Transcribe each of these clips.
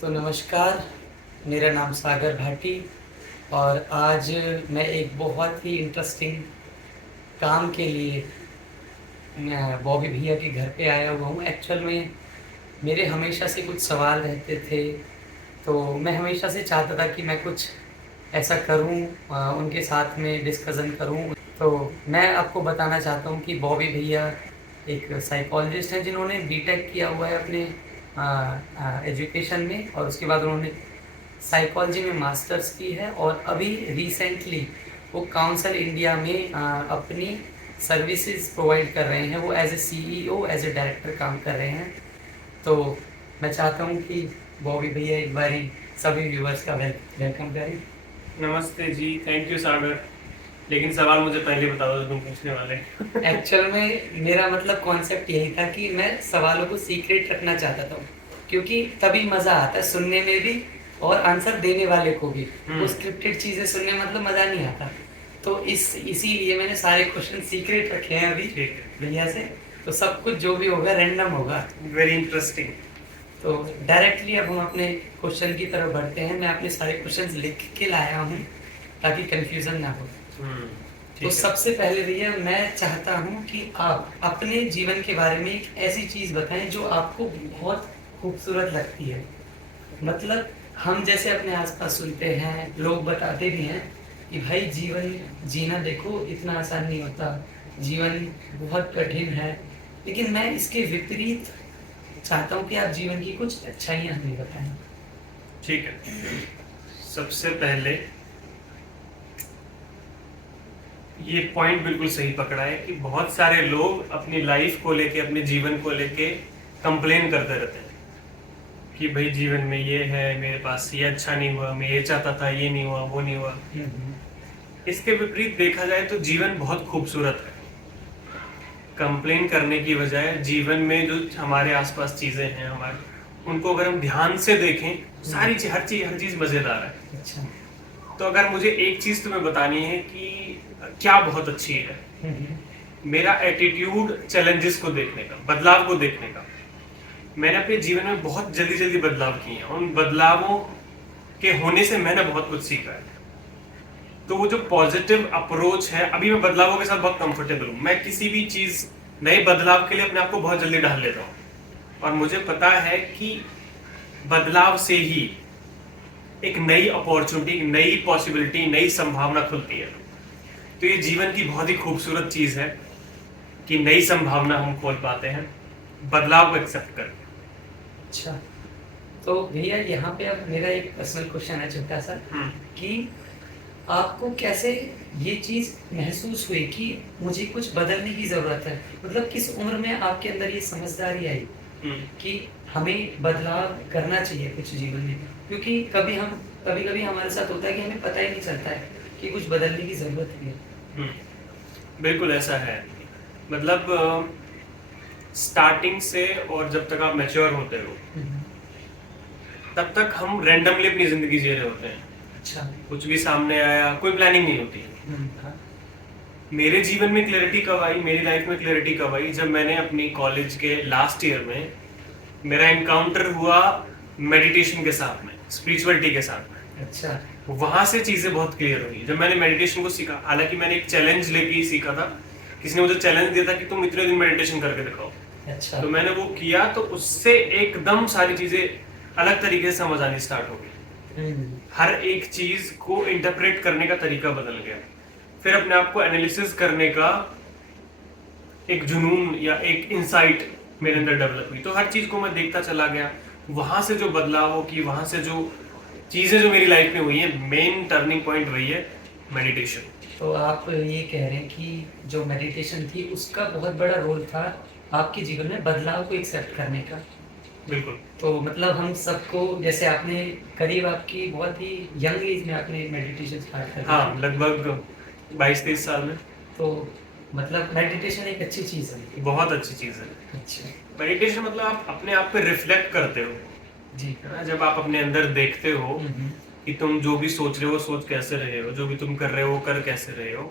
तो नमस्कार, मेरा नाम सागर भाटी और आज मैं एक बहुत ही इंटरेस्टिंग काम के लिए मैं बॉबी भैया के घर पे आया हुआ हूँ। एक्चुअल में मेरे हमेशा से कुछ सवाल रहते थे, तो मैं हमेशा से चाहता था कि मैं कुछ ऐसा करूँ, उनके साथ में डिस्कशन करूँ। तो मैं आपको बताना चाहता हूँ कि बॉबी भैया एक साइकोलॉजिस्ट हैं जिन्होंने बीटेक किया हुआ है अपने एजुकेशन में, और उसके बाद उन्होंने साइकोलॉजी में मास्टर्स की है और अभी रिसेंटली वो काउंसिल इंडिया में अपनी सर्विसेज प्रोवाइड कर रहे हैं। वो as a CEO, as a director काम कर रहे हैं। तो मैं चाहता हूँ कि बॉबी भैया एक बारी सभी व्यूवर्स का वेलकम करें। नमस्ते जी, थैंक यू सागर। लेकिन सवाल मुझे पहले बता दो जो तुम पूछने वाले। एक्चुअल में मेरा मतलब कॉन्सेप्ट यही था कि मैं सवालों को सीक्रेट रखना चाहता था, क्योंकि तभी मज़ा आता है सुनने में भी और आंसर देने वाले को भी। वो स्क्रिप्टेड चीज़ें सुनने में मतलब मज़ा नहीं आता। तो इसीलिए मैंने सारे क्वेश्चन सीक्रेट रखे हैं अभी ठीक है, भैया से। तो सब कुछ जो भी होगा रैंडम होगा। Very interesting. तो डायरेक्टली अब हम अपने क्वेश्चन की तरफ बढ़ते हैं। मैं अपने सारे क्वेश्चंस लिख के लाया हूँ ताकि कंफ्यूजन ना हो। तो ठीक है। सबसे पहले भैया मैं चाहता हूँ कि आप अपने जीवन के बारे में एक ऐसी चीज़ बताएं जो आपको बहुत खूबसूरत लगती है। मतलब हम जैसे अपने आसपास सुनते हैं, लोग बताते भी हैं कि भाई जीवन जीना देखो इतना आसान नहीं होता, जीवन बहुत कठिन है। लेकिन मैं इसके विपरीत चाहता हूँ कि आप जीवन की कुछ अच्छाइयाँ हमें बताएं। ठीक है, सबसे पहले ये पॉइंट बिल्कुल सही पकड़ा है कि बहुत सारे लोग अपनी लाइफ को लेके, अपने जीवन को लेके कंप्लेन करते रहते हैं कि भाई जीवन में ये है, मेरे पास ये अच्छा नहीं हुआ, मैं ये चाहता था, ये नहीं हुआ, वो नहीं हुआ। इसके विपरीत देखा जाए तो जीवन बहुत खूबसूरत है। कंप्लेन करने की बजाय जीवन में जो हमारे आसपास चीजें हैं हमारे, उनको अगर हम ध्यान से देखें, हर चीज मजेदार है। अच्छा। तो अगर मुझे एक चीज तुम्हें बतानी है कि क्या बहुत अच्छी है, मेरा एटीट्यूड चैलेंजेस को देखने का, बदलाव को देखने का। मैंने अपने जीवन में बहुत जल्दी जल्दी बदलाव किए हैं। उन बदलावों के होने से मैंने बहुत कुछ सीखा है। तो वो जो पॉजिटिव अप्रोच है, अभी मैं बदलावों के साथ बहुत कंफर्टेबल हूँ। मैं किसी भी चीज, नए बदलाव के लिए अपने आप को बहुत जल्दी ढाल लेता हूँ, और मुझे पता है कि बदलाव से ही एक नई अपॉर्चुनिटी, नई पॉसिबिलिटी, नई संभावना खुलती है। तो ये जीवन की बहुत ही खूबसूरत चीज है कि नई संभावना हम खोल पाते हैं बदलाव को एक्सेप्ट कर। अच्छा, तो भैया यहाँ पे अब मेरा एक पर्सनल क्वेश्चन है छोटा सा कि आपको कैसे ये चीज़ महसूस हुई कि मुझे कुछ बदलने की ज़रूरत है। मतलब किस उम्र में आपके अंदर ये समझदारी आई कि हमें बदलाव करना चाहिए कुछ जीवन में। क्योंकि कभी कभी हमारे साथ होता है कि हमें पता ही नहीं चलता है कि कुछ बदलने की ज़रूरत है। बिल्कुल ऐसा है। मतलब स्टार्टिंग से और जब तक आप मैच्योर होते हो तब तक हम रैंडमली अपनी जिंदगी जी रहे होते हैं। अच्छा। कुछ भी सामने आया, कोई प्लानिंग नहीं होती। हाँ। मेरे जीवन में क्लैरिटी कब आई, मेरी लाइफ में क्लैरिटी कब आई, जब मैंने अपनी कॉलेज के लास्ट ईयर में मेरा एनकाउंटर हुआ मेडिटेशन के साथ में, स्पिरिचुअलिटी के साथ में। अच्छा। वहां से चीजें बहुत क्लियर हुई जब मैंने मेडिटेशन को सीखा। हालांकि मैंने एक चैलेंज लेके ही सीखा था, किसी ने मुझे चैलेंज दिया था कि तुम इतने दिन मेडिटेशन करके दिखाओ। अच्छा। तो मैंने वो किया, तो उससे एकदम सारी चीजें अलग तरीके से समझ आनी स्टार्ट हो गई। हर एक चीज को इंटरप्रेट करने का तरीका बदल गया। फिर अपने आप को एनालिसिस करने का एक जुनून या एक इंसाइट मेरे अंदर डेवलप हुई। तो हर चीज को मैं देखता चला गया। वहां से जो बदलावों की, वहां से जो चीजें जो मेरी लाइफ में हुई है, मेन टर्निंग पॉइंट रही है मेडिटेशन। तो आप ये कह रहे हैं कि जो मेडिटेशन थी उसका बहुत बड़ा रोल था आपके जीवन में बदलाव को एक्सेप्ट करने का। बिल्कुल। तो मतलब हम सबको, जैसे आपने करीब आपकी बहुत ही यंग एज में आपने मेडिटेशन स्टार्ट कर दिया। हाँ, लगभग 22-23 साल में। तो मतलब मेडिटेशन एक अच्छी चीज़ है। बहुत अच्छी चीज है अच्छा। मेडिटेशन। मतलब आप अपने आप पे रिफ्लेक्ट करते हो जी। है ना। जब आप अपने अंदर देखते हो कि तुम जो भी सोच रहे हो सोच कैसे रहे हो, जो भी तुम कर रहे हो कर कैसे रहे हो,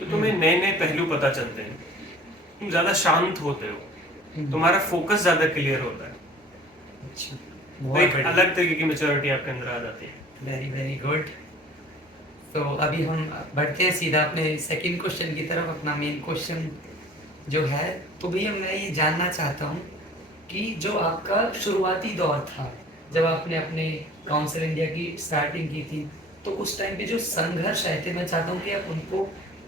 तो तुम्हें नए नए पहलू पता चलते हैं। तुम ज्यादा शांत होते हो, तुम्हारा फोकस ज्यादा क्लियर होता है। अच्छा। तो बहुत एक बढ़िया। अलग तरीके की मेच्योरिटी आपके अंदर आ जाती है। Very very good. तो अभी हम बढ़ते हैं सीधा अपने सेकंड क्वेश्चन की तरफ, अपना मेन क्वेश्चन जो है। तो भैया मैं ये जानना चाहता हूँ कि जो आपका शुरुआती दौर था, जब आपने अपने काउंसिल इंडिया की स्टार्टिंग की थी, तो उस टाइम पे जो संघर्ष आए थे, मैं चाहता हूँ कि आप उनको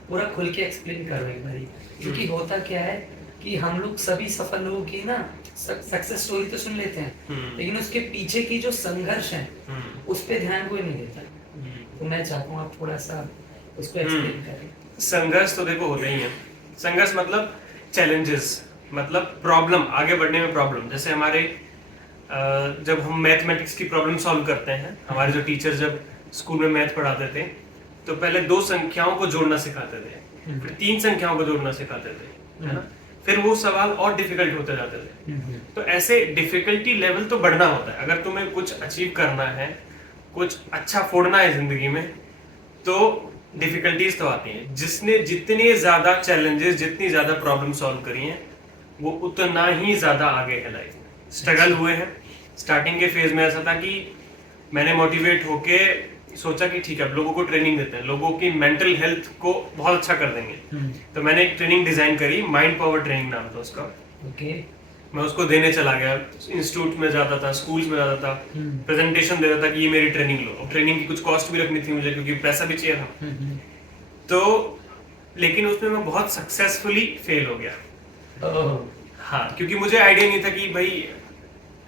पूरा खुल के एक्सप्लेन करो एक बारी। क्योंकि होता क्या है कि हम लोग सभी सफल लोगों की ना सक्सेस स्टोरी तो सुन लेते हैं, लेकिन उसके पीछे की जो संघर्ष है उस पर ध्यान कोई नहीं देता। तो मैं चाहता हूँ आप थोड़ा सा उसको एक्सप्लेन करें। संघर्ष तो देखो होते ही है। संघर्ष मतलब चैलेंजेस, मतलब प्रॉब्लम, आगे बढ़ने में प्रॉब्लम। जैसे हमारे जब हम मैथमेटिक्स की प्रॉब्लम सॉल्व करते हैं, हमारे जो टीचर जब स्कूल में मैथ पढ़ाते थे तो पहले 2 संख्याओं को जोड़ना सिखाते थे, फिर 3 संख्याओं को जोड़ना सिखाते थे, है ना। फिर वो सवाल और डिफिकल्ट होते जाते थे। तो ऐसे डिफिकल्टी लेवल तो बढ़ना होता है। अगर तुम्हें कुछ अचीव करना है, कुछ अच्छा फोड़ना है जिंदगी में, तो डिफिकल्टीज तो आती हैं। जिसने जितने ज्यादा चैलेंजेस, जितनी ज्यादा प्रॉब्लम सॉल्व करी हैं, वो उतना ही ज्यादा आगे है लाइफ में। स्ट्रगल हुए हैं। स्टार्टिंग के फेज में ऐसा था कि मैंने मोटिवेट होके सोचा कि ठीक है अब लोगों को ट्रेनिंग देते हैं, लोगों की मेंटल हेल्थ को बहुत अच्छा कर देंगे। तो मैंने एक ट्रेनिंग डिजाइन करी, माइंड पावर ट्रेनिंग नाम था उसका। ओके। मैं उसको देने चला गया, इंस्टीट्यूट में जाता था, स्कूल्स में जाता था, प्रेजेंटेशन दे रहा था कि ये मेरी ट्रेनिंग लो। और ट्रेनिंग की कुछ कॉस्ट भी रखनी थी मुझे, क्योंकि पैसा भी चाहिए था। तो लेकिन उसमें मैं बहुत सक्सेसफुली फेल हो गया। ओह, हाँ, क्योंकि मुझे आइडिया नहीं था कि भाई,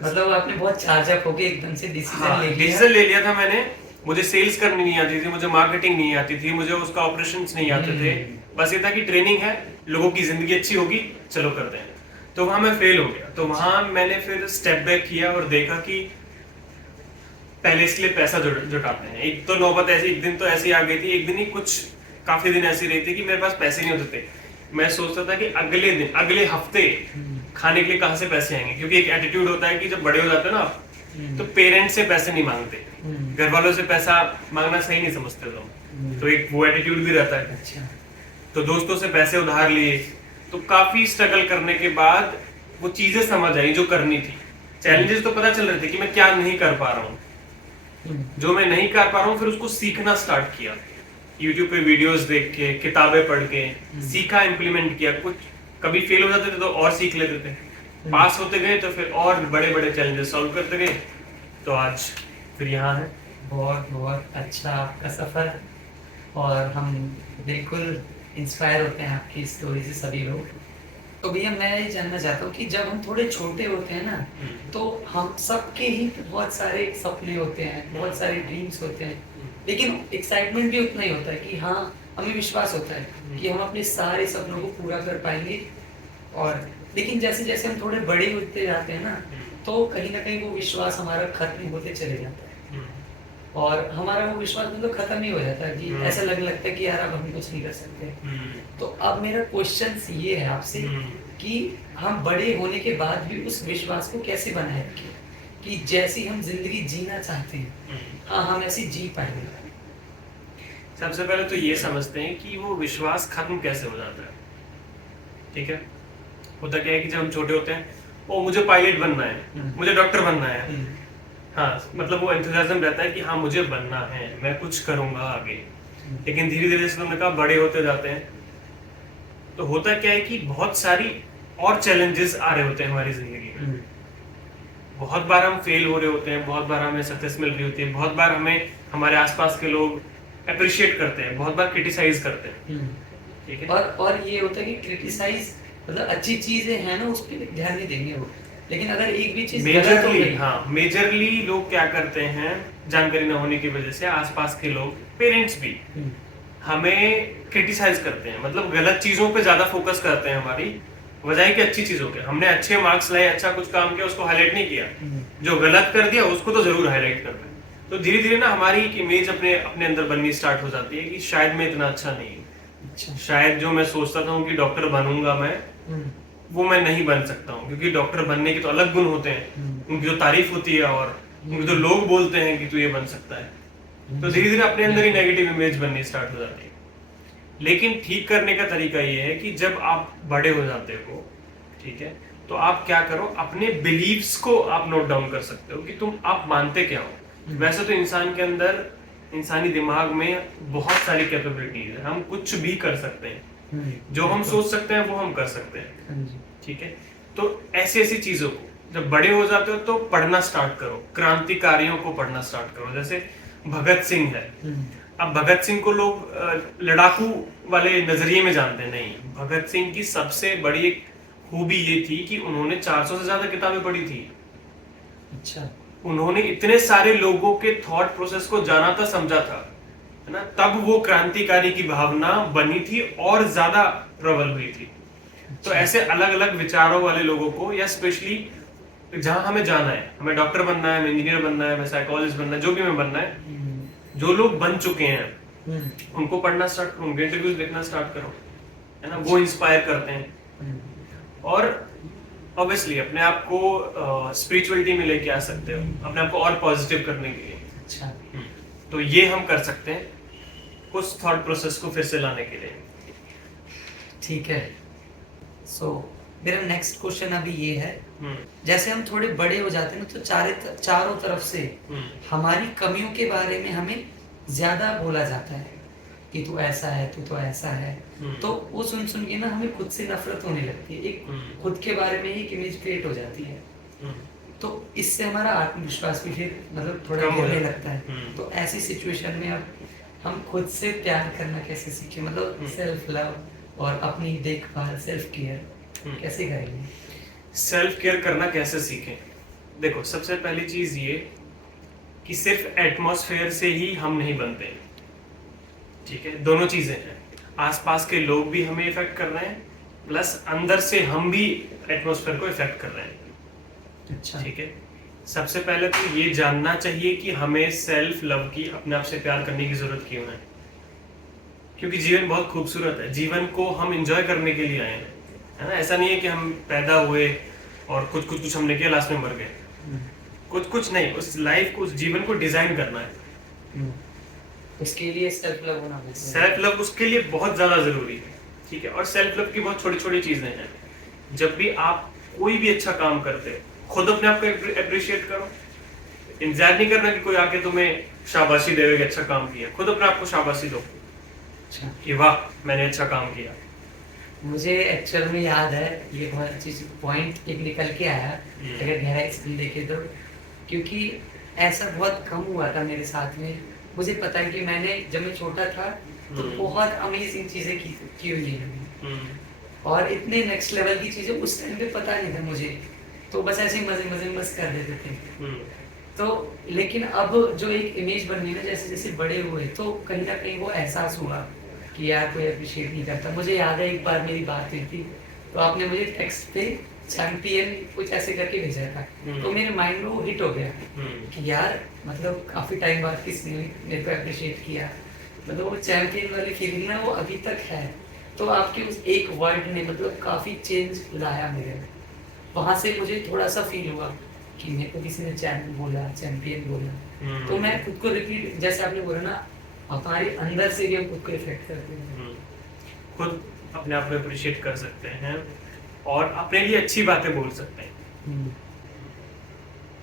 मतलब आपने बहुत चार्ज अप होके एकदम से डिसीजन हाँ, ले लिया। डिसीजन ले लिया था मैंने। मुझे सेल्स करनी नहीं आती थी, मुझे मार्केटिंग नहीं आती थी, मुझे उसका ऑपरेशंस नहीं आते थे। बस ये था कि ट्रेनिंग है, लोगों की जिंदगी अच्छी होगी, चलो करते हैं। तो वहां मैं फेल हो गया। तो वहां मैंने फिर स्टेप बैक किया और देखा कि पहले इसके लिए पैसा जुटाते हैं। एक तो नौबत ऐसी, एक दिन तो ऐसी आ गई थी, एक दिन ही कुछ काफी दिन ऐसी रही थी कि मेरे पास पैसे नहीं होते थे। मैं सोचता था कि अगले दिन, अगले हफ्ते खाने के लिए कहाँ से पैसे आएंगे। क्योंकि एक एटीट्यूड होता है कि जब बड़े हो जाते हैं ना आप, तो पेरेंट्स से पैसे नहीं मांगते, घर वालों से पैसा मांगना सही नहीं समझते तो एक वो एटीट्यूड भी रहता है। अच्छा। तो दोस्तों से पैसे उधार लिए। तो काफी स्ट्रगल करने के बाद वो चीजें समझ आई जो करनी थी। चैलेंजेस तो पता चल रहे थे कि मैं क्या नहीं कर पा रहा हूँ, जो मैं नहीं कर पा रहा हूँ, फिर उसको सीखना स्टार्ट किया। यूट्यूब पे वीडियोस देख के, किताबें पढ़ के सीखा, इम्प्लीमेंट किया। कुछ कभी फेल हो जाते थे तो और सीख लेते थे, पास होते गए तो फिर और बड़े बड़े चैलेंजेस सॉल्व करते गए, तो आज फिर यहाँ है। बहुत बहुत अच्छा आपका सफर, और हम बिल्कुल इंस्पायर होते हैं आपकी स्टोरी से सभी लोग। तो भैया मैं ये जानना चाहता हूँ कि जब हम थोड़े छोटे होते हैं ना, तो हम सबके ही बहुत सारे सपने होते हैं, बहुत सारे ड्रीम्स होते हैं, लेकिन एक्साइटमेंट भी उतना ही होता है कि हाँ, हमें विश्वास होता है कि हम अपने सारे सपनों को पूरा कर पाएंगे। और लेकिन जैसे जैसे हम थोड़े बड़े होते जाते हैं ना, तो कहीं ना कहीं वो विश्वास हमारा खत्म होते चले जाता है, और हमारा वो विश्वास मतलब खत्म ही हो जाता है कि ऐसा लगने लगता है कि यार अब हम कुछ नहीं कर सकते। तो अब मेरा क्वेश्चन ये है आपसे कि हम बड़े होने के बाद भी उस विश्वास को कैसे बनाए रखें कि जैसी हम जिंदगी जीना चाहते हैं, हाँ, हम ऐसी जी पाएंगे। सबसे पहले तो ये समझते हैं कि वो विश्वास खत्म कैसे हो जाता है। ठीक है, होता क्या है कि जब हम छोटे होते हैं, ओ मुझे पायलट बनना है, मुझे डॉक्टर बनना है, हाँ, मतलब वो एंथुसियाज्म रहता है कि हाँ मुझे बनना है, मैं कुछ करूंगा आगे। लेकिन धीरे धीरे जैसे तुमने कहा बड़े होते जाते हैं, तो होता क्या है कि बहुत सारी और चैलेंजेस आ रहे होते हैं हमारी जिंदगी में। बहुत बार हम फेल हो रहे होते हैं, बहुत बार हमें सक्सेस मिल रही होती है, बहुत बार हमें हमारे आसपास के लोग अप्रिशिएट करते हैं, बहुत बार क्रिटिसाइज करते हैं। ठीक है, और ये होता है कि क्रिटिसाइज मतलब अच्छी चीजें हैं ना, उस पर ध्यान नहीं देंगे वो, लेकिन अगर एक भी चीज मेजरली, हाँ, मेजरली लोग क्या करते हैं, जानकारी न होने की वजह से आसपास के लोग, पेरेंट्स भी हमें क्रिटिसाइज करते हैं। मतलब गलत चीजों पे ज्यादा फोकस करते हैं हमारी बजाय कि अच्छी चीजों के। हमने अच्छे मार्क्स लाए, अच्छा कुछ काम किया, उसको हाईलाइट नहीं किया, जो गलत कर दिया उसको तो जरूर हाईलाइट कर दें। तो धीरे धीरे ना हमारी एक इमेज अपने अपने अंदर बननी स्टार्ट हो जाती है कि शायद मैं इतना अच्छा नहीं हूँ, शायद जो मैं सोचता था कि डॉक्टर बनूंगा मैं, वो मैं नहीं बन सकता हूँ। क्योंकि डॉक्टर बनने के तो अलग गुण होते हैं, उनकी जो तारीफ होती है और उनके जो लोग बोलते हैं कि तू ये बन सकता है। तो धीरे धीरे अपने अंदर ही नेगेटिव इमेज बननी स्टार्ट हो जाती है। लेकिन ठीक करने का तरीका ये है कि जब आप बड़े हो जाते हो, ठीक है, तो आप क्या करो, अपने बिलीव्स को आप नोट डाउन कर सकते हो कि आप मानते क्या हो। वैसे तो इंसान के अंदर, इंसानी दिमाग में बहुत सारी कैपेबिलिटीज है, हम कुछ भी कर सकते हैं, जो हम सोच सकते हैं वो हम कर सकते हैं। ठीक है, तो ऐसी ऐसी चीजों को जब बड़े हो जाते हो तो पढ़ना स्टार्ट करो, क्रांतिकारियों को पढ़ना स्टार्ट करो। जैसे भगत सिंह है, अब भगत सिंह को लोग लड़ाकू वाले नजरिए में जानते हैं, नहीं, भगत सिंह की सबसे बड़ी एक खूबी ये थी कि उन्होंने 400 से ज्यादा किताबें पढ़ी थी। अच्छा। उन्होंने इतने सारे लोगों के थॉट प्रोसेस को जाना था, समझा था, है ना, तब वो क्रांतिकारी की भावना बनी थी और ज्यादा प्रबल हुई थी। तो ऐसे अलग अलग विचारों वाले लोगों को, या स्पेशली जहां हमें जाना है, हमें डॉक्टर बनना है, हमें इंजीनियर बनना है, हमें साइकोलॉजिस्ट बनना है, जो भी हमें बनना है, जो लोग बन चुके हैं उनको पढ़ना स्टार्ट करो, उनके इंटरव्यूज देखना स्टार्ट करो, है ना, वो इंस्पायर करते हैं। और ऑब्वियसली अपने आप को स्पिरिचुअलिटी में लेके आ सकते हो, अपने आप को और पॉजिटिव करने के लिए। अच्छा। तो ये हम कर सकते हैं उस थॉट प्रोसेस को फिर से लाने के लिए। ठीक है। सो मेरा नेक्स्ट क्वेश्चन अभी ये है, जैसे हम थोड़े बड़े हो जाते हैं ना, तो चारों तरफ से हमारी कमियों के बारे में हमें ज्यादा बोला जाता है कि तू ऐसा है, तू तो ऐसा है। तो वो सुन सुन के ना हमें खुद से नफरत होने लगती है, एक खुद के बारे में एक इमेज क्रिएट हो जाती है। तो इससे हमारा आत्मविश्वास भी फिर मतलब थोड़ा गिरने लगता है। तो ऐसी सिचुएशन में अब हम खुद से प्यार करना कैसे सीखें, मतलब सेल्फ लव और अपनी देखभाल, सेल्फ केयर कैसे करेंगे? सेल्फ केयर करना कैसे सीखें? देखो, सबसे पहली चीज ये कि सिर्फ एटमॉस्फेयर से ही हम नहीं बनते, ठीक है, दोनों चीजें हैं। आसपास के लोग भी हमें इफेक्ट कर रहे हैं, प्लस अंदर से हम भी एटमॉस्फेयर को इफेक्ट कर रहे हैं। अच्छा। ठीक है, सबसे पहले तो ये जानना चाहिए कि हमें सेल्फ लव की, अपने आप से प्यार करने की जरूरत क्यों है। क्योंकि जीवन बहुत खूबसूरत है, जीवन को हम एंजॉय करने के लिए आए हैं, है ना। ऐसा नहीं है कि हम पैदा हुए और कुछ हमने किया, लास्ट में मर गए। कुछ नहीं, उस लाइफ को, उस जीवन को डिजाइन करना है। उसके लिए सेल्फ लव होना बहुत सेल्फ लव उसके लिए बहुत ज्यादा जरूरी है, ठीक है। और सेल्फ लव की बहुत छोटी छोटी चीजें हैं। जब भी आप कोई भी अच्छा काम करते हो, खुद अपने आप को अप्रिशिएट करो। इंतजार नहीं करना कि कोई आके तुम्हें शाबाशी देवे कि अच्छा काम किया, खुद अपने आप को शाबाशी दो कि वाह मैंने अच्छा काम किया। मुझे एक्चुअल में याद है, ये बहुत अच्छी पॉइंट एक निकल के आया, अगर गहराई से देखे तो, क्योंकि ऐसा बहुत कम हुआ था मेरे साथ में। मुझे पता है कि मैंने जब मैं छोटा था तो बहुत अमेजिंग चीजें की हुई है, और इतने नेक्स्ट लेवल की चीजें उस टाइम पे पता नहीं था मुझे, तो बस ऐसे मजे मजे मस्त कर देते थे। तो लेकिन अब जो एक इमेज बन गई ना, जैसे जैसे बड़े हुए, तो कहीं ना कहीं वो एहसास हुआ कि यार कोई अप्रिशिएट नहीं करता। मुझे याद है एक बार मेरी बात हुई थी, तो आपने मुझे टेक्स्ट पे चैंपियन कुछ ऐसे करके भेजा था, तो मेरे माइंड में वो हिट हो गया कि यार मतलब काफी टाइम बाद किसने मेरे को अप्रिशिएट किया, मतलब वो चैंपियन वाली फीलिंग ना वो अभी तक है। तो आपके उस एक वर्ड ने मतलब काफी चेंज लाया मेरे में। वहां से मुझे थोड़ा सा फील हुआ कि मेरे को किसी ने चैंपियन बोला, तो मैं खुद को रिपीट, जैसे आपने बोला ना, हमारे अंदर से भी हम खुद को इफेक्ट करते हैं, खुद अपने आप को अप्रिशिएट कर सकते हैं और अपने लिए अच्छी बातें बोल सकते हैं।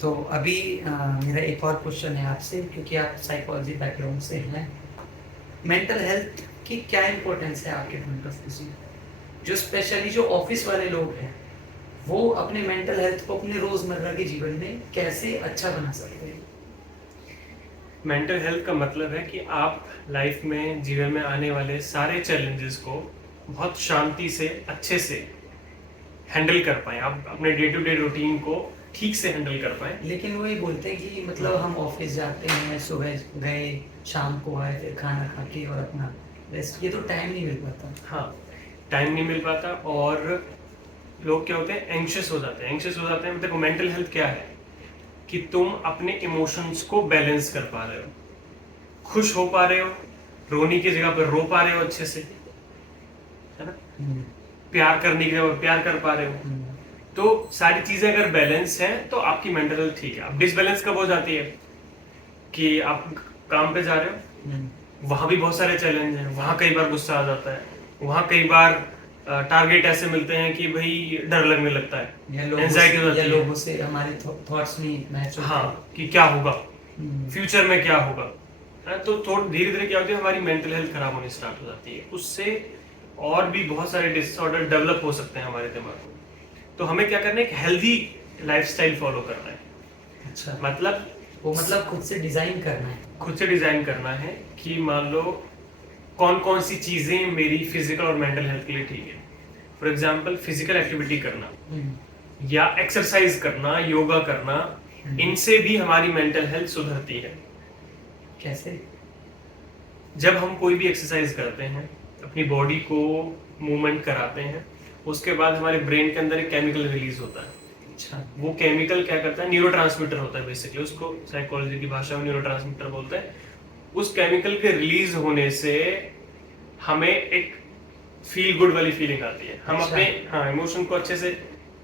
तो अभी मेरा एक और क्वेश्चन है आपसे, क्योंकि आप साइकोलॉजी बैकग्राउंड से हैं, मेंटल हेल्थ की क्या इम्पोर्टेंस है आपके पॉइंट ऑफ व्यू से, जो स्पेशली जो ऑफिस वाले लोग हैं वो अपने मेंटल हेल्थ को अपने रोजमर्रा के जीवन में कैसे अच्छा बना सकते हैं? मेंटल हेल्थ का मतलब है कि आप लाइफ में, जीवन में आने वाले सारे चैलेंजेस को बहुत शांति से, अच्छे से हैंडल कर पाए, आप अपने डे टू डे रूटीन को ठीक से हैंडल कर पाए। लेकिन वो ये बोलते हैं कि मतलब हम ऑफिस जाते हैं, सुबह गए, शाम को आए, फिर खाना खा के और अपना रेस्ट, ये तो टाइम नहीं मिल पाता। हाँ, टाइम नहीं मिल पाता, और लोग क्या होते हैं, एंग्शियस हो जाते हैं। देखो, मेंटल हेल्थ क्या है कि तुम अपने इमोशंस को बैलेंस कर पा रहे हो, खुश हो पा रहे हो, रोने की जगह पर रो पा रहे हो अच्छे से, है ना, प्यार करने की जगह पर प्यार कर पा रहे हो। तो सारी चीजें अगर बैलेंस हैं तो आपकी मेंटल हेल्थ ठीक है। अब डिसबैलेंस कब हो जाती है कि आप काम पे जा रहे हो, वहां भी बहुत सारे चैलेंज हैं, वहां कई बार गुस्सा आ जाता है, वहां कई बार टारगेट ऐसे मिलते हैं कि भाई डर लगने लगता है, एंजाइटी हो जाती है। लोगों से हमारे थॉट्स नहीं मैच होते। हाँ, कि क्या होगा, हम्म, फ्यूचर में क्या होगा, है तो थोड़ा धीरे धीरे क्या होती है, हमारी मेंटल हेल्थ खराब होनी स्टार्ट हो जाती है। उससे और भी बहुत सारे डिसऑर्डर डेवलप हो सकते हैं हमारे दिमाग में। तो हमें क्या करना है, एक हेल्दी लाइफस्टाइल फॉलो करना है। अच्छा, मतलब वो मतलब खुद से डिजाइन करना है। खुद से डिजाइन करना है कि मान लो कौन कौन सी चीजें मेरी फिजिकल और मेंटल हेल्थ के लिए ठीक है। फॉर एग्जाम्पल फिजिकल एक्टिविटी करना या एक्सरसाइज करना, योगा करना, इनसे भी हमारी मेंटल हेल्थ सुधरती है। कैसे? जब हम कोई भी एक्सरसाइज करते हैं, अपनी बॉडी को मूवमेंट कराते हैं, उसके बाद हमारे ब्रेन के अंदर एक केमिकल रिलीज होता है। अच्छा, वो केमिकल क्या करता है, न्यूरोट्रांसमीटर होता है बेसिकली, उसको साइकोलॉजी की भाषा में न्यूरोट्रांसमीटर बोलते हैं। उस केमिकल के रिलीज होने से हमें एक फील गुड वाली फीलिंग आती है। हम अच्छा। अपने इमोशन को अच्छे से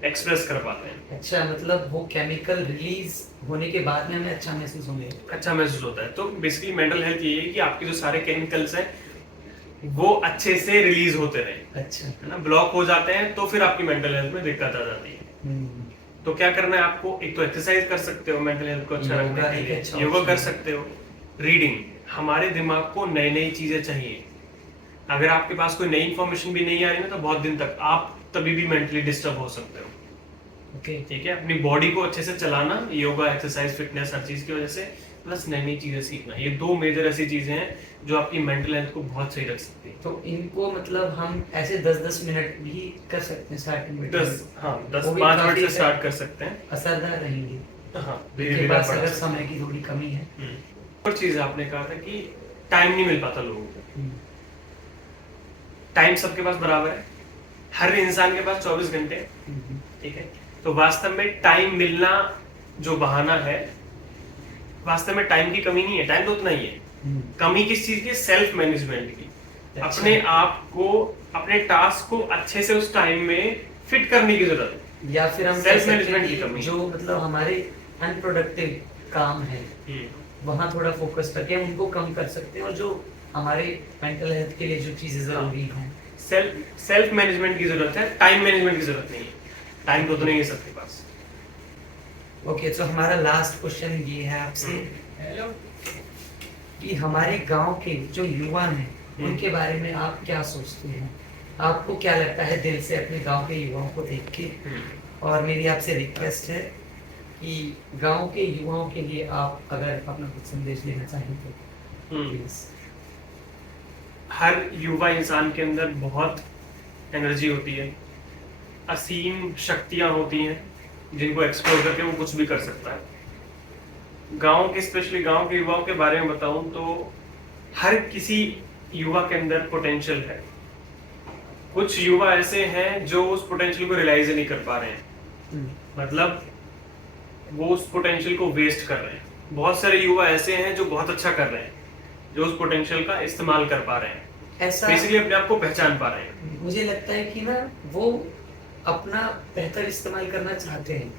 एक्सप्रेस कर पाते हैं। अच्छा, मतलब वो केमिकल रिलीज होने के बाद में हमें अच्छा महसूस होंगे। अच्छा महसूस होता है। तो बेसिकली मेंटल हेल्थ ये है कि आपके जो सारे केमिकल्स हैं वो अच्छे से रिलीज होते रहे। अच्छा। है ना, ब्लॉक हो जाते हैं तो फिर आपकी मेंटल हेल्थ में दिक्कत आ जाती है। तो क्या करना है आपको, एक तो एक्सरसाइज कर सकते हो मेंटल हेल्थ को अच्छा रखने के लिए, अच्छा योगा कर option है। सकते हो। रीडिंग, हमारे दिमाग को नई नई चीजें चाहिए। अगर आपके पास कोई नई इंफॉर्मेशन भी नहीं आ रही है तो बहुत दिन तक आप तभी भी मेंटली डिस्टर्ब हो सकते हो। ओके। ठीक है, अपनी बॉडी को अच्छे से चलाना, योगा, एक्सरसाइज, फिटनेस, हर चीज की वजह से, प्लस नई नई चीजें सीखना, ये दो मेजर ऐसी चीजें हैं जो आपकी मेंटल हेल्थ को बहुत सही रख सकती है। तो इनको मतलब हम ऐसे 10-10 मिनट भी कर सकते हैं स्टार्टिंग में? 10-5 मिनट से स्टार्ट कर सकते हैं। असरदार रहेंगे। हाँ, धीरे उनके धीरे पास बढ़ा अगर सकते समय की थोड़ी कमी है। हैं। और चीज आपने कहा था कि टाइम नहीं मिल पाता लोगों को। टाइम सबके पास बराबर है, हर इंसान के पास 24 घंटे हैं। ठीक है, तो वास्तव में टाइम मिलना जो बहाना है, वास्तव में टाइम की कमी नहीं है, टाइम तो उतना ही है। कमी किस चीज की, सेल्फ मैनेजमेंट की। अच्छा। अपने आप को, अपने टास्क को अच्छे से उस टाइम में फिट करने की जरूरत है। या फिर हम सेल्फ मैनेजमेंट की कमी, जो मतलब हमारे अनप्रोडक्टिव काम है वहाँ थोड़ा फोकस करके हम उनको कम कर सकते हैं, और जो हमारे मेंटल हेल्थ के लिए जो चीजें जरूरी हैं, सेल्फ मैनेजमेंट की जरूरत है, टाइम मैनेजमेंट की जरूरत नहीं है। टाइम तो नहीं है सबके पास। ओके, तो हमारा लास्ट क्वेश्चन ये है आपसे कि हमारे गांव के जो युवा हैं उनके बारे में आप क्या सोचते हैं? आपको क्या लगता है दिल से अपने गांव के युवाओं को देख के? और मेरी आपसे रिक्वेस्ट है कि गांव के युवाओं के लिए आप अगर अपना कुछ संदेश देना चाहें तो प्लीज। हर युवा इंसान के अंदर बहुत एनर्जी होती है, असीम शक्तियां होती हैं, जिनको एक्सप्लोर करके वो कुछ भी कर सकता है। गांव के, स्पेशली गांव के युवाओं के बारे में बताऊं तो हर किसी युवा के अंदर पोटेंशियल है। कुछ युवा ऐसे हैं जो उस पोटेंशियल को रियलाइज नहीं कर पा रहे हैं, मतलब वो उस पोटेंशियल को वेस्ट कर रहे हैं। बहुत सारे युवा ऐसे हैं जो बहुत अच्छा कर रहे हैं, जो उस पोटेंशियल का इस्तेमाल कर पा रहे हैं, ऐसा बेसिकली अपने आप को पहचान पा रहे हैं। मुझे लगता है कि ना वो अपना बेहतर इस्तेमाल करना चाहते हैं,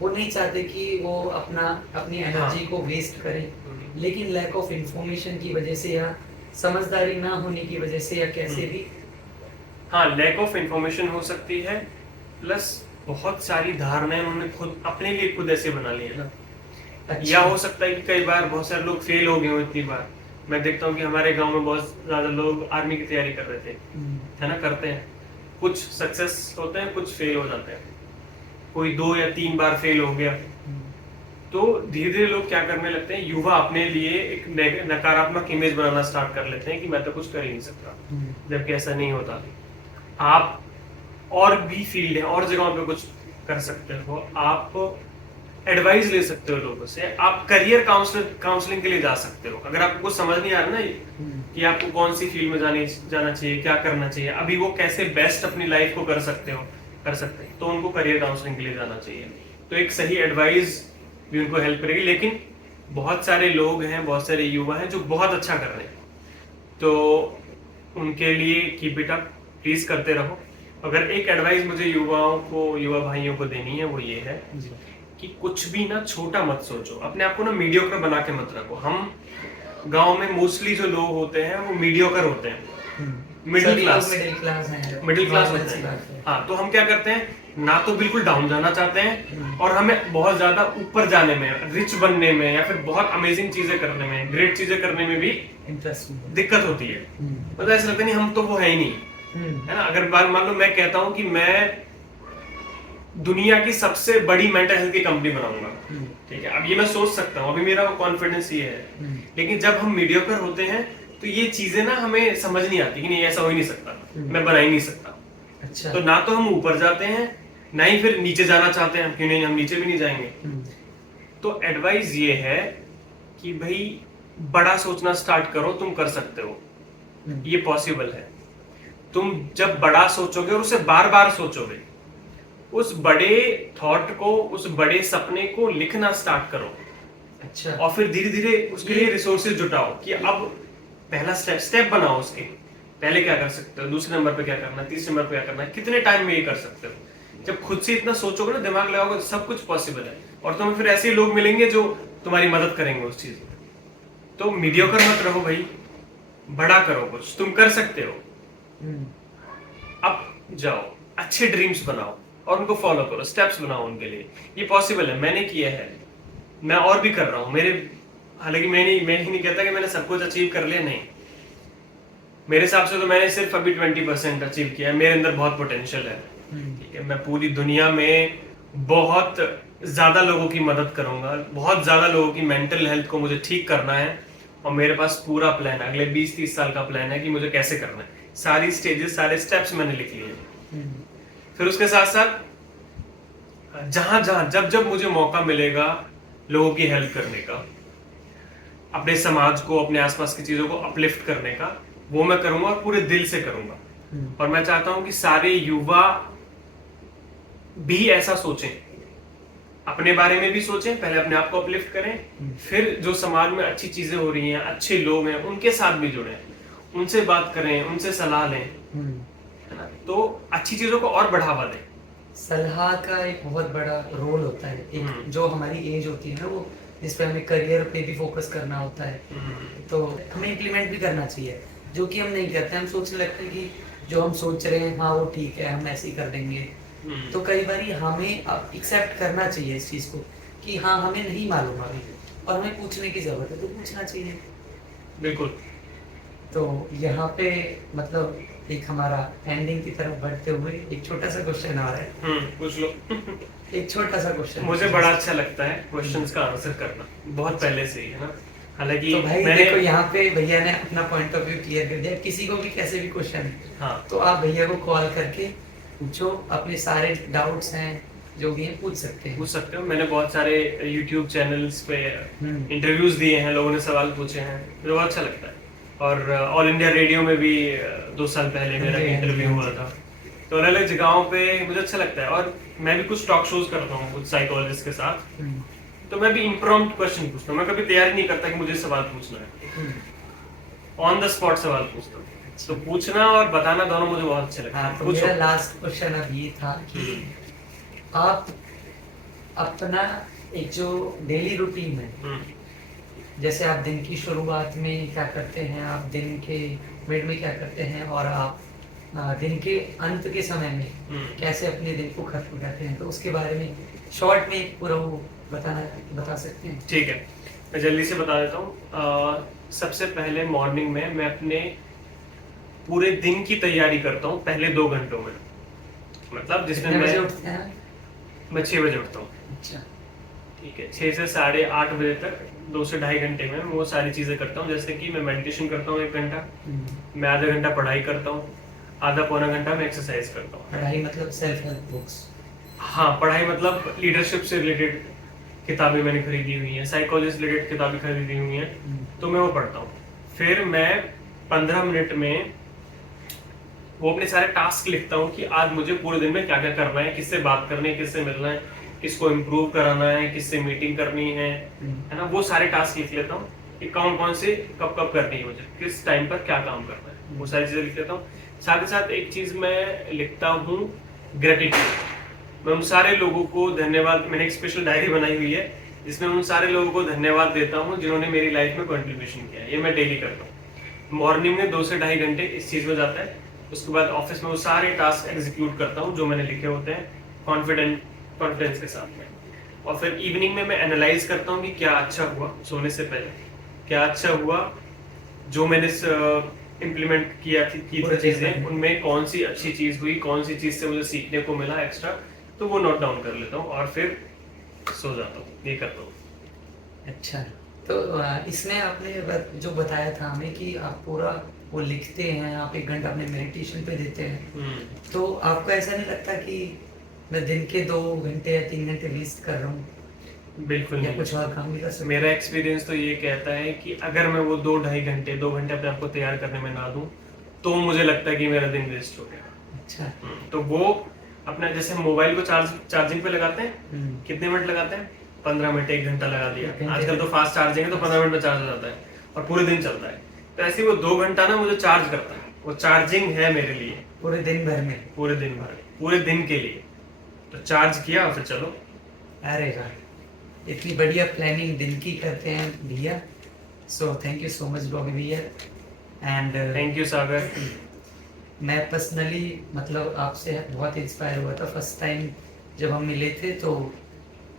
वो नहीं चाहते कि वो अपनी एनर्जी को वेस्ट करें, लेकिन लैक ऑफ इंफॉर्मेशन की वजह से या समझदारी ना होने की वजह से या कैसे भी। हाँ, लैक ऑफ इंफॉर्मेशन हो सकती है, प्लस बहुत सारी धारणाएं उन्होंने खुद अपने लिए खुद ऐसे बना ली है ना। अच्छा। या हो सकता है कि कई बार बहुत सारे लोग फेल हो गए हो। इतनी बार मैं देखता हूँ कि हमारे गांव में बहुत ज्यादा लोग आर्मी की तैयारी कर रहे थे, है ना, करते हैं, कुछ सक्सेस होते हैं, कुछ फेल हो जाते हैं, कोई 2 या 3 बार फेल हो गया। तो धीरे धीरे लोग क्या करने लगते हैं, युवा अपने लिए एक नकारात्मक इमेज बनाना स्टार्ट कर लेते हैं कि मैं तो कुछ कर ही नहीं सकता, जबकि ऐसा नहीं होता। आप और भी फील्ड है, और जगहों पे कुछ कर सकते हो, आप एडवाइस ले सकते हो लोगों से, आप करियर काउंसलिंग के लिए जा सकते हो। अगर आपको कुछ समझ नहीं आ रहा ना कि आपको कौन सी फील्ड में जाना चाहिए, क्या करना चाहिए, अभी वो कैसे बेस्ट अपनी लाइफ को कर सकते हैं, तो उनको करियर काउंसलिंग के लिए जाना चाहिए। तो एक सही एडवाइस भी उनको हेल्प करेगी। लेकिन बहुत सारे लोग हैं, बहुत सारे युवा हैं जो बहुत अच्छा कर रहे हैं, तो उनके लिए कीप इट अप, प्लीज करते रहो। अगर एक एडवाइस मुझे युवा भाइयों को देनी है, वो ये है कि कुछ भी ना छोटा मत सोचो, अपने आप को ना मीडियोकर बना के मत रखो। हम गांव में मोस्टली जो लोग होते हैं वो मीडियोकर होते हैं, मिडिल सभी क्लास, लोग मिडिल क्लास हैं, मिडिल क्लास नॉर्मल होते सी हैं। बात है। हाँ, तो हम क्या करते हैं, ना तो बिल्कुल डाउन जाना चाहते हैं हम्म। और हमें बहुत ज्यादा ऊपर जाने में, रिच बनने में या फिर बहुत अमेजिंग चीजें करने में, ग्रेट चीजें करने में भी इंटरेस्टिंग। दिक्कत होती है। मतलब ऐसा लगता है नहीं, हम तो वो है ही नहीं, है ना। अगर मान लो मैं कहता हूँ कि मैं दुनिया की सबसे बड़ी मेंटल हेल्थ की कंपनी बनाऊंगा, ठीक है, अब ये मैं सोच सकता हूँ, अभी मेरा कॉन्फिडेंस ये है। लेकिन जब हम मीडियोकर होते हैं तो ये चीजें ना हमें समझ नहीं आती कि नहीं, ऐसा हो ही नहीं सकता, मैं बना ही नहीं सकता। अच्छा। तो ना तो हम ऊपर जाते हैं, ना ही फिर नीचे जाना चाहते हैं, क्यों नहीं, हम नीचे भी नहीं जाएंगे। तो एडवाइस ये है कि भाई बड़ा सोचना स्टार्ट करो, तुम कर सकते हो, ये पॉसिबल है। तुम जब बड़ा सोचोगे और उसे बार बार सोचोगे, उस बड़े थॉट को, उस बड़े सपने को लिखना स्टार्ट करो। अच्छा। और फिर धीरे धीरे उसके लिए रिसोर्सेज जुटाओ कि अब पहला स्टेप बनाओ, उसके पहले क्या कर सकते हो, दूसरे नंबर पे क्या करना है, तीसरे नंबर पे क्या करना है, कितने टाइम में ये कर सकते हो। जब खुद से इतना सोचोगे ना, दिमाग लगाओगे, सब कुछ पॉसिबल है। और तुम्हें फिर ऐसे लोग मिलेंगे जो तुम्हारी मदद करेंगे उस चीज में। तो मीडियोकर मत रहो भाई, बड़ा करो, कुछ तुम कर सकते हो। अब जाओ, अच्छे ड्रीम्स बनाओ और उनको फॉलो करो, स्टेप्स बनाओ उनके लिए। ये पॉसिबल है, मैंने किया है, मैं और भी कर रहा हूँ। मेरे, हालांकि मैं ही नहीं कहता कि मैंने सब कुछ अचीव कर लिया, नहीं, मेरे हिसाब से तो मैंने सिर्फ अभी 20% अचीव किया है। मेरे अंदर बहुत पोटेंशियल है, ठीक है। मैं पूरी दुनिया में बहुत ज्यादा लोगों की मदद करूंगा, बहुत ज्यादा लोगों की मेंटल हेल्थ को मुझे ठीक करना है। और मेरे पास पूरा प्लान है, अगले 20-30 साल का प्लान है कि मुझे कैसे करना है। सारी स्टेजेस, सारे स्टेप्स मैंने लिख लिए हैं। फिर उसके साथ साथ जहां जहां जब जब मुझे मौका मिलेगा लोगों की हेल्प करने का, अपने समाज को, अपने आसपास की चीजों को अपलिफ्ट करने का, वो मैं करूंगा और पूरे दिल से करूंगा। और मैं चाहता हूं कि सारे युवा भी ऐसा सोचें, अपने बारे में भी सोचें, पहले अपने आप को अपलिफ्ट करें, फिर जो समाज में अच्छी चीजें हो रही हैं, अच्छे लोग हैं, उनके साथ भी जुड़ें, उनसे बात करें, उनसे सलाह लें, है ना। तो अच्छी चीजों को और बढ़ावा दें। सलाह का एक बहुत बड़ा रोल होता है, एक जो हमारी एज होती है ना, वो जिसपे हमें करियर पे भी फोकस करना होता है, तो हमें इम्प्लीमेंट भी करना चाहिए, जो कि हम नहीं करते। हम सोचने लगते हैं कि जो हम सोच रहे हैं हाँ वो ठीक है, हम ऐसे ही कर देंगे। तो कई बार हमें अब एक्सेप्ट करना चाहिए इस चीज़ को कि हाँ हमें नहीं मालूम अभी और हमें पूछने की जरूरत है, तो पूछना चाहिए। बिल्कुल। तो यहाँ पे मतलब एक हमारा एंडिंग की तरफ बढ़ते हुए एक छोटा सा क्वेश्चन आ रहा है। पूछ लो। एक छोटा सा क्वेश्चन मुझे बड़ा अच्छा लगता है क्वेश्चंस का आंसर करना, बहुत पहले से ही, है ना। हालांकि तो भाई देखो यहाँ पे भैया ने अपना पॉइंट ऑफ व्यू क्लियर कर दिया, किसी को भी कैसे भी क्वेश्चन, हाँ, तो आप भैया को कॉल करके पूछो, अपने सारे डाउट्स हैं जो भी हैं पूछ सकते हो। मैंने बहुत सारे यूट्यूब चैनल्स पे इंटरव्यूज दिए हैं, लोगों ने सवाल पूछे हैं, मुझे बहुत अच्छा लगता है। और ऑल इंडिया रेडियो में भी 2 साल पहले मेरा इंटरव्यू हुआ था, तो अलग अलग जगहों पे मुझे अच्छा लगता है। और मैं भी कुछ टॉक शोज करता हूँ कुछ साइकोलॉजिस्ट के साथ, तो मैं भी इम्प्रॉम्प्ट क्वेश्चन पूछता हूँ। मैं कभी तैयारी नहीं करता कि मुझे सवाल पूछना है, ऑन द स्पॉट सवाल पूछता हूँ। तो पूछना और बताना दोनों मुझे बहुत अच्छा लगता है। तो मेरा लास्ट क्वेश्चन अब ये था कि आप अपना एक जो डेली रूटीन है, जैसे आप दिन की शुरुआत में क्या करते हैं, आप दिन के मिड में क्या करते हैं, और आप दिन के अंत के समय में कैसे अपने दिन को खत्म करते हैं, तो उसके बारे में शॉर्ट में पूरा वो बता सकते हैं। ठीक है, मैं जल्दी से बता देता हूँ। सबसे पहले मॉर्निंग में मैं अपने पूरे दिन की तैयारी करता हूँ पहले 2 घंटों में। मतलब जिसमें मैं उठते हैं? मैं 6 बजे उठता हूँ। अच्छा, ठीक है, 6 से 8:30 बजे तक 2 से ढाई घंटे में वो सारी चीजें करता हूँ। जैसे कि मैं मेडिटेशन करता हूँ 1 घंटा, मैं आधा घंटा पढ़ाई करता हूँ, आधा पौना घंटा मैं एक्सरसाइज करता हूँ। पढ़ाई मतलब सेल्फ हेल्प बुक्स? हाँ, पढ़ाई मतलब लीडरशिप से रिलेटेड किताबें मैंने खरीदी हुई हैं, साइकोलॉजी से रिलेटेड किताबें खरीदी हुई हैं, तो मैं वो पढ़ता हूँ। फिर मैं 15 मिनट में वो अपने सारे टास्क लिखता हूँ कि आज मुझे पूरे दिन में क्या क्या करना है, किससे बात करनी है, किससे मिलना है, किसको इम्प्रूव कराना है, किससे मीटिंग करनी है ना। वो सारे टास्क लिख लेता हूँ कि कौन कौन से कब कब करनी है, मुझे किस टाइम पर क्या काम करना है, वो सारी चीजें लिख लेता हूँ। साथ ही साथ एक चीज मैं लिखता हूँ, ग्रेटिट्यूड। मैं उन सारे लोगों को धन्यवाद, मैंने एक स्पेशल डायरी बनाई हुई है जिसमें उन सारे लोगों को धन्यवाद देता हूँ जिन्होंने मेरी लाइफ में कंट्रीब्यूशन किया है। ये मैं डेली करता हूँ। मॉर्निंग में 2 से ढाई घंटे इस चीज़ में जाता है। उसके बाद ऑफिस में वो सारे टास्क एग्जीक्यूट करता हूँ जो मैंने लिखे होते हैं, कॉन्फिडेंस के साथ में। और फिर इवनिंग में मैं एनालाइज करता हूँ कि क्या अच्छा हुआ सोने से पहले, क्या अच्छा हुआ, जो मैंने इम्प्लीमेंट की थी चीज़ें, उनमें कौन सी अच्छी चीज़ हुई, कौन सी चीज़ से मुझे सीखने को मिला एक्स्ट्रा, तो वो नोट डाउन कर लेता हूँ और फिर सो जाता हूँ, ये करता हूँ। अच्छा, तो इसमें आपने जो बताया था हमें कि आप पूरा वो लिखते हैं, आप 1 घंटा अपने मेडिटेशन पे देते हैं, तो आपको ऐसा नहीं लगता कि मैं दिन के 2 घंटे या 3 घंटे वेस्ट कर रहा हूँ बिल्कुल या नहीं। कुछ और काम नहीं कर सकता? मेरा एक्सपीरियंस तो ये कहता है कि अगर मैं वो 2 घंटे अपने आप को तैयार करने में ना दूं, तो मुझे लगता है कि मेरा दिन वेस्ट हो गया। अच्छा। तो वो अपना जैसे मोबाइल को चार्जिंग पे लगाते हैं, कितने मिनट लगाते हैं? 15 मिनट, 1 घंटा लगा दिया। आजकल तो फास्ट चार्जिंग है, तो 15 मिनट में चार्ज हो जाता है और पूरे दिन चलता है। तो ऐसे ही वो 2 घंटा ना मुझे चार्ज करता है, वो चार्जिंग है मेरे लिए पूरे दिन भर में? पूरे दिन भर, पूरे दिन के लिए। तो चार्ज किया और फिर चलो। अरे वाह, इतनी बढ़िया प्लानिंग दिन की करते हैं भैया। So thank you so much Bobby भैया। एंड थैंक यू सागर। मैं पर्सनली मतलब आपसे बहुत इंस्पायर हुआ था फर्स्ट टाइम जब हम मिले थे, तो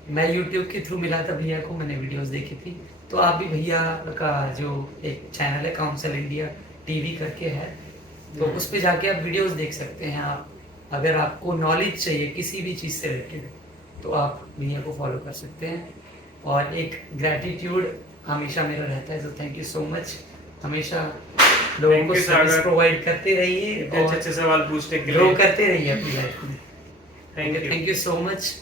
मैं यूट्यूब के थ्रू मिला था भैया को, मैंने वीडियोस देखी थी। तो आप भी भैया का जो एक चैनल है काउंसिल इंडिया टीवी करके है, तो उस पे जाके आप वीडियोस देख सकते हैं। आप अगर आपको नॉलेज चाहिए किसी भी चीज़ से रिलेटेड, तो आप भैया को फॉलो कर सकते हैं। और एक ग्रैटिट्यूड हमेशा मेरा रहता है, तो थैंक यू सो मच। हमेशा लोगों को सर्विस प्रोवाइड करते रहिए अच्छे और अच्छे सवाल पूछने के ग्रो लिए करते रहिए अपनी लाइफ में। Thank you. Thank you so much.